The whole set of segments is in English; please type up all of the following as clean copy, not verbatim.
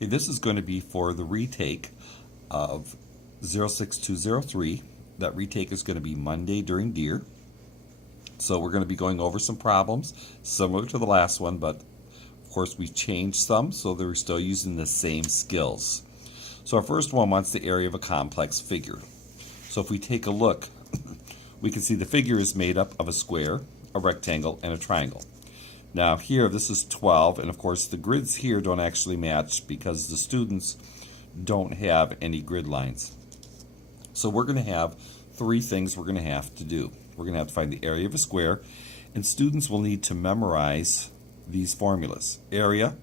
Okay, this is going to be for the retake of 06203. That retake is going to be Monday during DEER. So we're going to be going over some problems similar to the last one, but of course we've changed some so they're still using the same skills. So our first one wants the area of a complex figure. So if we take a look, we can see the figure is made up of a square, a rectangle, and a triangle. Now here, this is 12, and of course the grids here don't actually match because the students don't have any grid lines. So we're going to have three things we're going to have to do. We're going to have to find the area of a square, and students will need to memorize these formulas. Area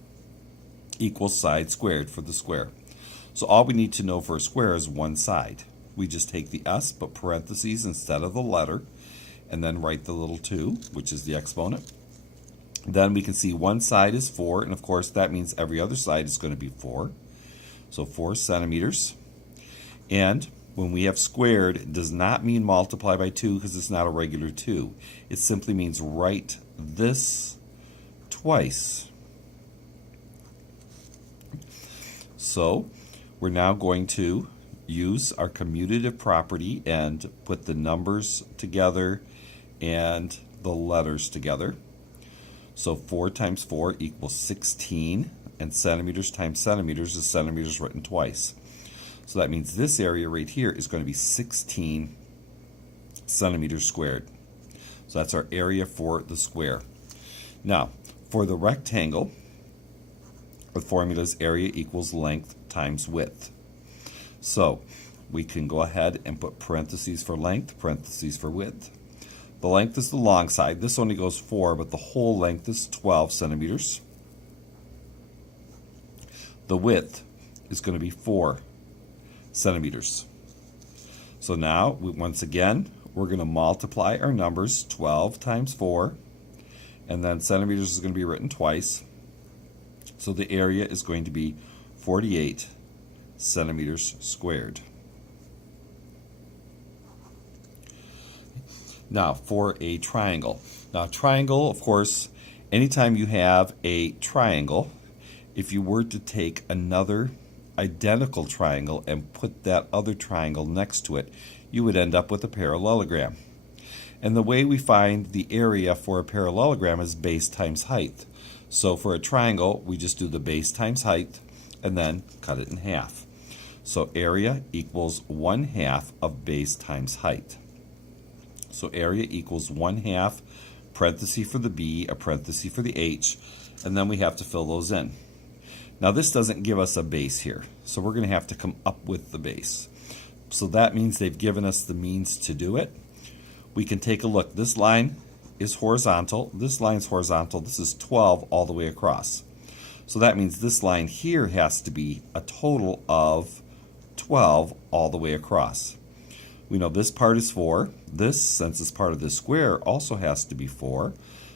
equals side squared for the square. So all we need to know for a square is one side. We just take the s, but parentheses instead of the letter, and then write the little 2, which is the exponent. Then we can see one side is 4, and of course that means every other side is going to be 4. So 4 centimeters. And when we have squared, it does not mean multiply by 2 because it's not a regular 2. It simply means write this twice. So we're now going to use our commutative property and put the numbers together and the letters together. So 4 times 4 equals 16, and centimeters times centimeters is centimeters written twice. So that means this area right here is going to be 16 centimeters squared. So that's our area for the square. Now, for the rectangle, the formula is area equals length times width. So we can go ahead and put parentheses for length, parentheses for width. The length is the long side. This only goes 4, but the whole length is 12 centimeters. The width is going to be 4 centimeters. So now, once again, we're going to multiply our numbers, 12 times 4, and then centimeters is going to be written twice. So the area is going to be 48 centimeters squared. Now for a triangle. Now triangle, of course, anytime you have a triangle, if you were to take another identical triangle and put that other triangle next to it, you would end up with a parallelogram. And the way we find the area for a parallelogram is base times height. So for a triangle, we just do the base times height and then cut it in half. So area equals 1/2 of base times height. So area equals 1/2, parenthesis for the b, a parenthesis for the h, and then we have to fill those in. Now this doesn't give us a base here, so we're going to have to come up with the base. So that means they've given us the means to do it. We can take a look. This line is horizontal, this line is horizontal, this is 12 all the way across. So that means this line here has to be a total of 12 all the way across. We know this part is 4. This, since it's part of this square, also has to be 4.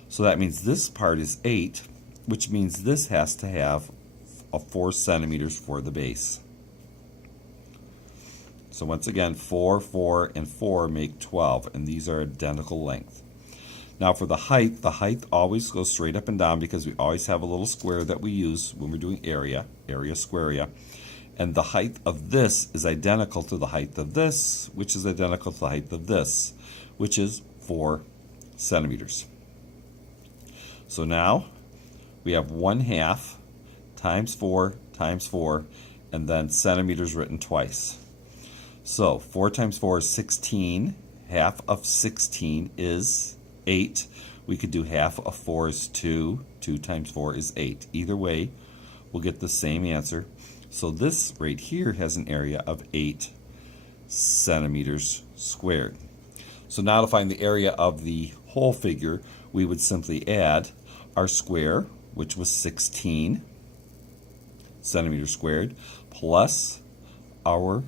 So that means this part is 8, which means this has to have a 4 centimeters for the base. So once again, 4, 4, and 4 make 12, and these are identical length. Now for the height always goes straight up and down because we always have a little square that we use when we're doing area, square area. And the height of this is identical to the height of this, which is identical to the height of this, which is 4 centimeters. So now we have 1/2 times 4 times 4, and then centimeters written twice. So 4 times 4 is 16. Half of 16 is 8. We could do half of 4 is 2. 2 times 4 is 8. Either way, we'll get the same answer. So this right here has an area of 8 centimeters squared. So now to find the area of the whole figure, we would simply add our square, which was 16 centimeters squared, plus our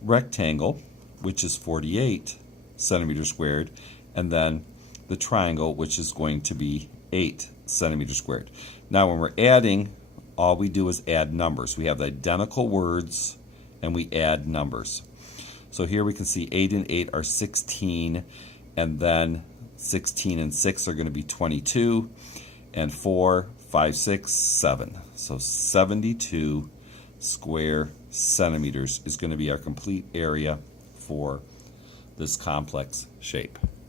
rectangle, which is 48 centimeters squared, and then the triangle, which is going to be 8 centimeters squared. Now when we're adding, all we do is add numbers. We have identical words and we add numbers. So here we can see 8 and 8 are 16, and then 16 and 6 are going to be 22, and 4, 5, 6, 7. So 72 square centimeters is going to be our complete area for this complex shape.